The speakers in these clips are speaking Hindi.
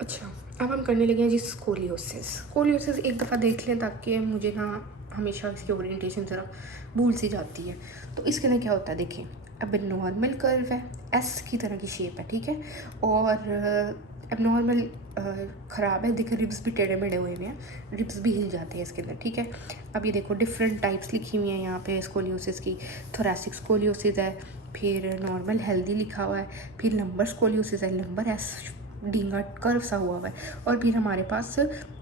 अच्छा, अब हम करने लगे हैं जी स्कोलियोसिस। स्कोलियोसिस एक दफ़ा देख लें ताकि मुझे ना हमेशा इसकी ओरिएंटेशन ज़रा भूल सी जाती है। तो इसके अंदर क्या होता है देखिए, अब नॉर्मल कर्व है, एस की तरह की शेप है, ठीक है। और अब नॉर्मल ख़राब है, देखिए रिब्स भी टेढ़े मेढ़े हुए हैं, रिब्स भी हिल जाते हैं इसके अंदर, ठीक है। अब ये देखो डिफरेंट टाइप्स लिखी हुई हैं यहाँ पे स्कोलियोसिस की। थोरेसिक स्कोलियोसिस है, फिर नॉर्मल हेल्दी लिखा हुआ है, फिर लंबर स्कोलियोसिस है, लंबर एस डींगा कर्व सा हुआ है, और फिर हमारे पास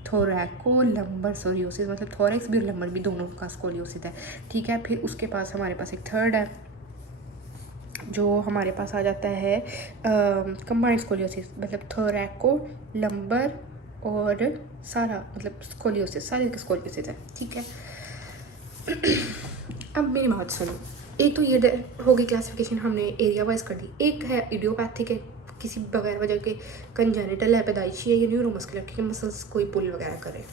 थोरैको लंबर स्कोलियोसिस, मतलब थोरेक्स भी और लंबर भी दोनों का स्कोलियोसिस है, ठीक है। फिर उसके पास हमारे पास एक थर्ड है जो हमारे पास आ जाता है कंबाइंड स्कोलियोसिस, मतलब थोरैको लंबर और सारा, मतलब स्कोलियोसिस, सारे के स्कोलियोसिस है, ठीक है। अब मेरी बात सुनो, एक तो ये हो गई क्लासिफिकेशन, हमने एरिया वाइज कर दी। एक है इडियोपैथिक है, किसी बगैर वजह के कंजेनिटल है, पैदाइशी है, या न्यूरोमस्कुलर के मसल्स कोई पुल वगैरह करे।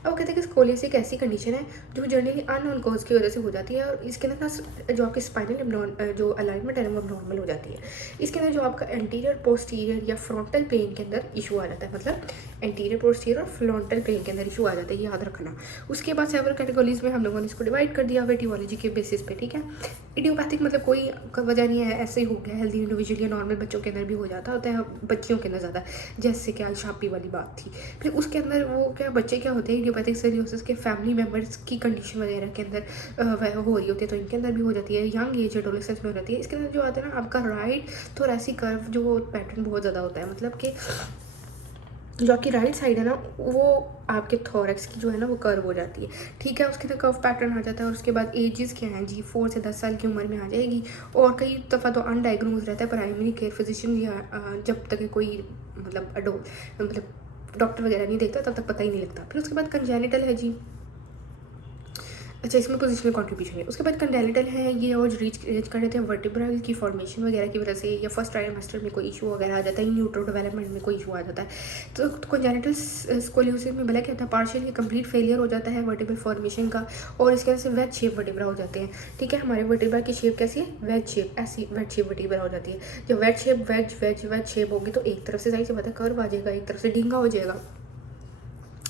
अब कहते हैं कि स्कोलियोसिस एक ऐसी कंडीशन है जो जनरली अननोन कॉज की वजह से हो जाती है, और इसके अंदर ना जो आपकी स्पाइनल जो अलाइनमेंट है वो नॉर्मल हो जाती है। इसके अंदर जो आपका एंटीरियर पोस्टीरियर या फ्रंटल प्लेन के अंदर इशू आ जाता है, मतलब एंटीरियर पोस्टीरियर और फ्रंटल प्लेन के अंदर इशू आ जाता है, याद रखना। उसके बाद सेवरल कैटेगरीज में हम लोगों ने इसको डिवाइड कर दिया एटियोलॉजी के बेसिस पे, ठीक है। इडियोपैथिक मतलब कोई वजह नहीं है, ऐसे ही हो गया, हेल्दी इंडिविजुअल या नॉर्मल बच्चों के अंदर भी हो जाता होता है, बच्चियों के अंदर ज़्यादा, जैसे कि शापी वाली बात थी। फिर उसके अंदर वो क्या बच्चे क्या होते हैं इडियोपैथिक स्कोलियोसिस के फैमिली मेम्बर्स की कंडीशन वगैरह के अंदर वह हो रही होती है, तो इनके अंदर भी हो जाती है, यंग एज एडोलेसेंस में हो जाती है। इसके अंदर जो आता है ना आपका राइट थोरैसिक कर्व जो पैटर्न बहुत ज़्यादा होता है, मतलब कि जो आपकी राइट साइड है ना वो आपके थोरैक्स की जो है ना वो कर्व हो जाती है, ठीक है। उसके अंदर कर्व पैटर्न आ जाता है, और उसके बाद एजेस क्या हैं जी, 4 से 10 साल की उम्र में आ जाएगी, और कई दफ़ा तो अनडायग्नोज रहता है प्राइमरी केयर फिजिशियन या जब तक कोई मतलब डॉक्टर वगैरह नहीं देखता तब तक पता ही नहीं लगता। फिर उसके बाद कंजेनिटल है जी, अच्छा इसमें पोजिशनल कॉन्ट्रीब्यूशन है। उसके बाद कंडेलिटल है, ये और रीच कर रहे थे वर्टिब्रल की फॉर्मेशन वगैरह की वजह से, या फर्स्ट ट्राइमेस्टर में कोई इशू वगैरह आ जाता है, न्यूट्रो डेवलपमेंट में कोई इशू आ जाता है। तो कंजेनिटल स्कोलियोसिस में भला क्या होता है, पार्शियल या कंप्लीट फेलियर हो जाता है वर्टिब्रल फॉर्मेशन का, और इसके वजह से वेज शेप वर्टिब्रा हो जाते हैं, ठीक है। हमारे वर्टिब्रा की शेप कैसी है, वेज शेप, ऐसी वेज शेप वर्टिब्रा हो जाती है। जब वेज शेप वेज शेप होगी तो एक तरफ से सही से पता कर्व आ जाएगा, एक तरफ से ढींगा हो जाएगा,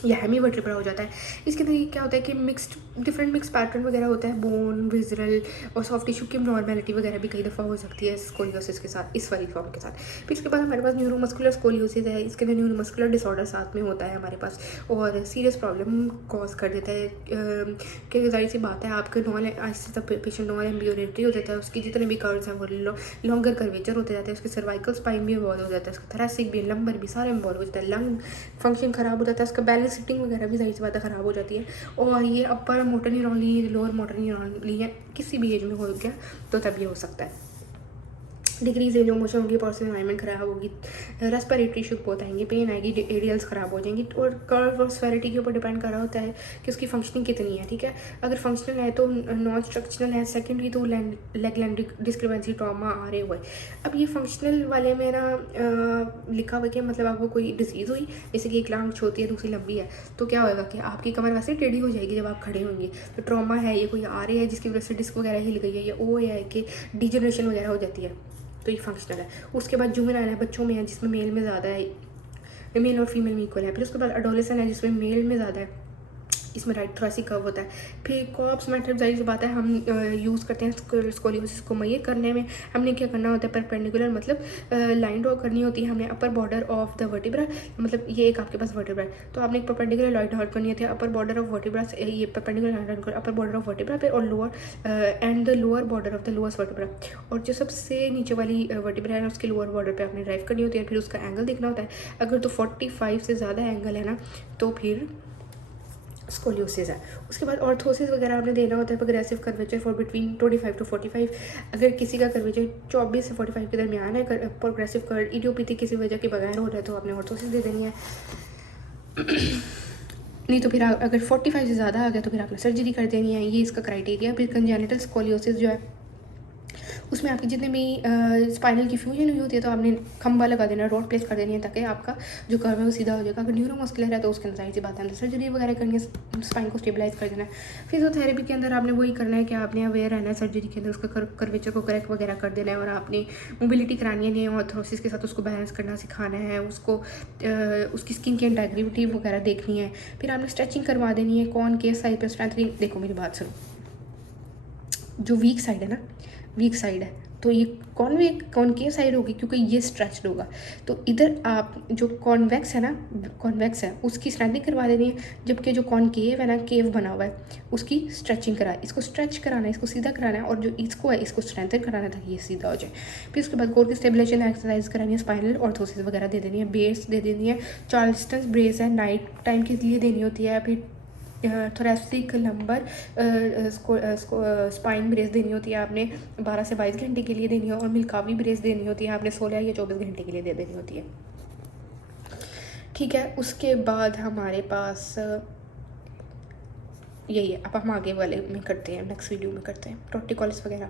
या हेमी वर्टिब्रा हो जाता है। इसके अंदर ये क्या होता है कि डिफरेंट मिक्स पैटर्न वगैरह होता है, बोन विजरल और सॉफ्ट टिश्यू की नॉर्मेलिटी वगैरह भी कई दफ़ा हो सकती है स्कोलियोसिस के साथ, इस वाली फॉर्म के साथ। फिर उसके बाद हमारे पास न्यूरोमस्कुलर स्कोलियोसिस है, इसके अंदर न्यूरोमस्कुलर डिसऑर्डर साथ में होता है हमारे पास, और सीरियस प्रॉब्लम कॉज कर देता है, कि जाहिर सी बात है आपके आहिस्ते तक पेशेंट नॉन एम्ब्यूलेटरी हो जाता है, उसकी जितने भी कर्व्स हैं वो लॉन्गर कर्वेचर होते जाते हैं, उसके सर्वाइकल स्पाइन भी इन्वॉल्व हो जाता है, उसका थोरैसिक भी, लंबर भी, सारे इन्वॉल्व हो जाता है, लंग फंक्शन ख़राब हो जाता है, उसका बैलेंस सिटिंग वगैरह भी जाहिर सी बात है ख़राब हो जाती है। और ये अपर मोटर न्यूरॉन ली, लोअर मोटर न्यूरॉन ली है, किसी भी एज में हो गया तो तब ये हो सकता है। डिक्रीज रेंज ऑफ मोशन होगी, पर्सनल एनवायरनमेंट ख़राब होगी, रेस्पिरेटरी इशू बहुत आएंगे, पेन आएगी, एरियल्स ख़राब हो जाएंगी, और कर्व और स्फेरिटी के ऊपर डिपेंड कर रहा होता है कि उसकी फंक्शनिंग कितनी है, ठीक है। अगर फंक्शनल है तो नॉन स्ट्रक्चरल है, सेकेंडरी तो लेग लैंड डिस्क्रिपेंसी ट्रॉमा आ रहे हुए। अब ये फंक्शनल वाले में ना लिखा हुआ कि मतलब आपको कोई डिजीज़ हुई, जैसे कि एक लांग छोटी है दूसरी लंबी है, तो क्या होगा कि आपकी कमर वैसे टेढ़ी हो जाएगी जब आप खड़े होंगे। तो ट्रॉमा है, ये कोई आ रही है जिसकी वजह से डिस्क वगैरह हिल गई है, या वो है कि डिजनरेशन वगैरह हो जाती है, तो ये फंक्शनल है। उसके बाद जुवेनाइल है, बच्चों में है जिसमें मेल में ज़्यादा है, मेल और फीमेल में इक्वल है। फिर उसके बाद एडोलेसेंट है जिसमें मेल में ज़्यादा है, इसमें राइट थोरैसिक कर्व होता है। फिर कॉप्स मेथड जाहिर सी बात है हम यूज़ करते हैं स्कोलियोसिस को मैयर करने में। हमने क्या करना होता है, परपेंडिकुलर मतलब लाइन ड्रॉ करनी होती है, हमने upper border of the vertebra, मतलब ये एक आपके पास वर्टिब्रा है तो आपने एक परपेंडिकुलर लाइन ड्रॉ करनी होती है अपर बॉर्डर ऑफ वर्टिब्रा से, ये परपेंडिकुलर लाइन ड्रॉ कर अपर बॉर्डर ऑफ वर्टिब्रा पे, और lower end the lower border of the lowest vertebra, और जो सबसे नीचे वाली वर्टिब्रा है ना उसके लोअर बॉर्डर पे आपने ड्राइव करनी होती है। फिर उसका एंगल देखना होता है, अगर तो 45 से ज़्यादा एंगल है ना तो फिर स्कोलियोसिस है। उसके बाद ऑर्थोसिस वगैरह आपने देना होता है, progressive curvature for between 25 to 45। अगर किसी का कर्वेचर 24 से 45 के दरमियान है, प्रोग्रेसिव कर्व इडियोपैथी किसी वजह के बगैर हो रहा है तो आपने ऑर्थोसिस दे देनी है। नहीं तो फिर अगर 45 से ज़्यादा आ गया तो फिर आपने सर्जरी कर देनी है, ये इसका क्राइटेरिया। फिर कंजेनिटल स्कोलियोसिस जो है उसमें आपकी जितने भी स्पाइनल की फ्यूजन हुई होती है तो आपने खंबा लगा देना, रॉड प्लेस कर देनी है ताकि आपका जो कर्व है वो सीधा हो जाएगा। अगर न्यूरोमस्कुलर है तो उसके अंदर जाहिर सी बात है अंदर सर्जरी वगैरह करनी है, स्पाइन को स्टेबलाइज कर देना है। फिजियोथेरेपी के अंदर आपने वही करना है कि आपने अवेयर रहना है सर्जरी के अंदर, उसका कर्वेचर को करेक्ट वगैरह कर देना है, और आपने मोबिलिटी करानी है, ऑर्थोसिस के साथ उसको बैलेंस करना सिखाना है, उसको उसकी स्किन की इंटेग्रिटी वगैरह देखनी है। फिर आपने स्ट्रेचिंग करवा देनी है, कौन के साइड पर स्ट्रेंथनिंग। देखो मेरी बात सुनो, जो वीक साइड है ना, वीक साइड है तो ये कॉनकेव साइड होगी क्योंकि ये स्ट्रेच्ड होगा। तो इधर आप जो कॉन्वेक्स है ना, कॉन्वेक्स है उसकी स्ट्रेंथिंग करवा देनी है, जबकि जो कॉनकेव है ना, केव बना हुआ है उसकी स्ट्रेचिंग करा, इसको स्ट्रेच कराना है, इसको सीधा कराना है, और जो इसको है इसको स्ट्रेंथन कराना है ताकि ये सीधा हो जाए। फिर उसके बाद कोर की स्टेबलाइजेशन एक्सरसाइज करानी है, स्पाइनल ऑर्थोसिस वगैरह दे देनी है, बेस दे देनी है, चार्ल्सटन ब्रेस है नाइट टाइम के लिए देनी होती है, फिर थोरेसिक लंबर स्पाइन ब्रेस देनी होती है आपने 12 से 22 घंटे के लिए देनी है, और मिल्कावी ब्रेस देनी होती है आपने 16 या 24 घंटे के लिए दे देनी होती है। ठीक है, उसके बाद हमारे पास यही है। अब हम आगे वाले में करते हैं, नेक्स्ट वीडियो में करते हैं प्रोटोकॉल्स वगैरह।